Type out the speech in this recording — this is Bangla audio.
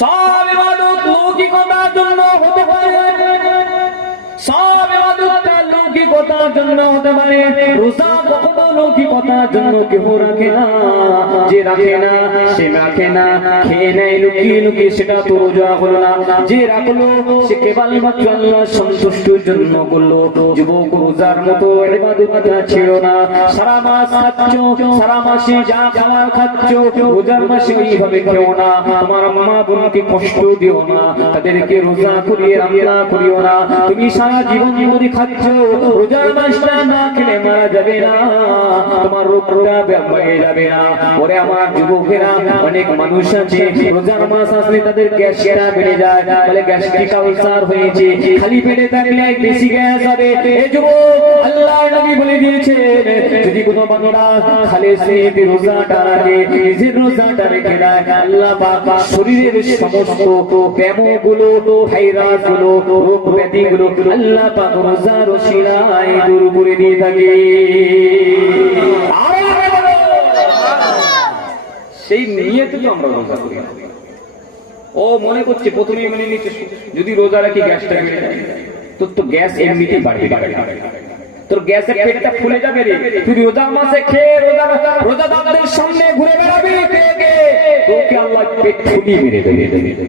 সব ইবাদত লৌকিকতার জন্য হতে পারে, সব ইবাদত লৌকিকতার জন্য হতে পারে। রোজা কখনো লৌকিকতার জন্য কেউ রাখে না। যে রাখে না সে রাখে না, খেয়ে নেয় লুকিয়ে লুকিয়ে, সেটা তো রোজা হলো না। যে রাখলো সে কেবলমাত্র আল্লাহ সন্তুষ্টির জন্য করলো। যুবক রোজার মতো ইবাদত ছিল না। সারা মাস খাচ্ছ, সারা মাসে যা খাবার খাচ্ছ, রোজার মাসে ওইভাবে খেও না। তোমার মা বোনকে কষ্ট দিও না, তাদেরকে রোজা করিয়ে রান্না করিও না। তুমি সারা জীবন জীবনে খাচ্ছ, রোজার মাসটা না খেলে মারা যাবে না, তোমার রোগটা বেড়ে যাবে না। ওরে আমার যুবকেরা, অনেক মানুষ আছে রোজার মাস আসলে তাদের গ্যাসটা বেড়ে যায়, বলে গ্যাস্ট্রিক আলসার হয়েছে, খালি পেটে থাকলে বেশি গ্যাস হবে। এই যুবক, আল্লাহর নবী বলে দিয়েছেন, যদি কোনো বান্দা খালেসে রোজাটা রাখে, নিজের রোজাটা রেখে দেয়, আল্লাহ পাক শরীরের সমস্ত ব্যামোগুলো, ভাইরাসগুলো, রোগ ব্যাধিগুলো আল্লাহ পাক রোজার ওসিলায় দূর করে দিয়ে থাকে। সেই নিয়তে তো আমরা রোজা করি। ও মনে করছে প্রথমেই মনে নিচ্ছে যদি রোজা রাখি গ্যাসটা বেড়ে যায়, তোর তো গ্যাস এমনিতেই বাড়বে, তোর গ্যাসের পেটটা ফুলে যাবে রে। তুই রোজার মাসে খেয়ে রোজাদারদের সামনে ঘুরে বেড়াবি, তোকে আল্লাহ পেট ফুলিয়ে মেরে দেবে।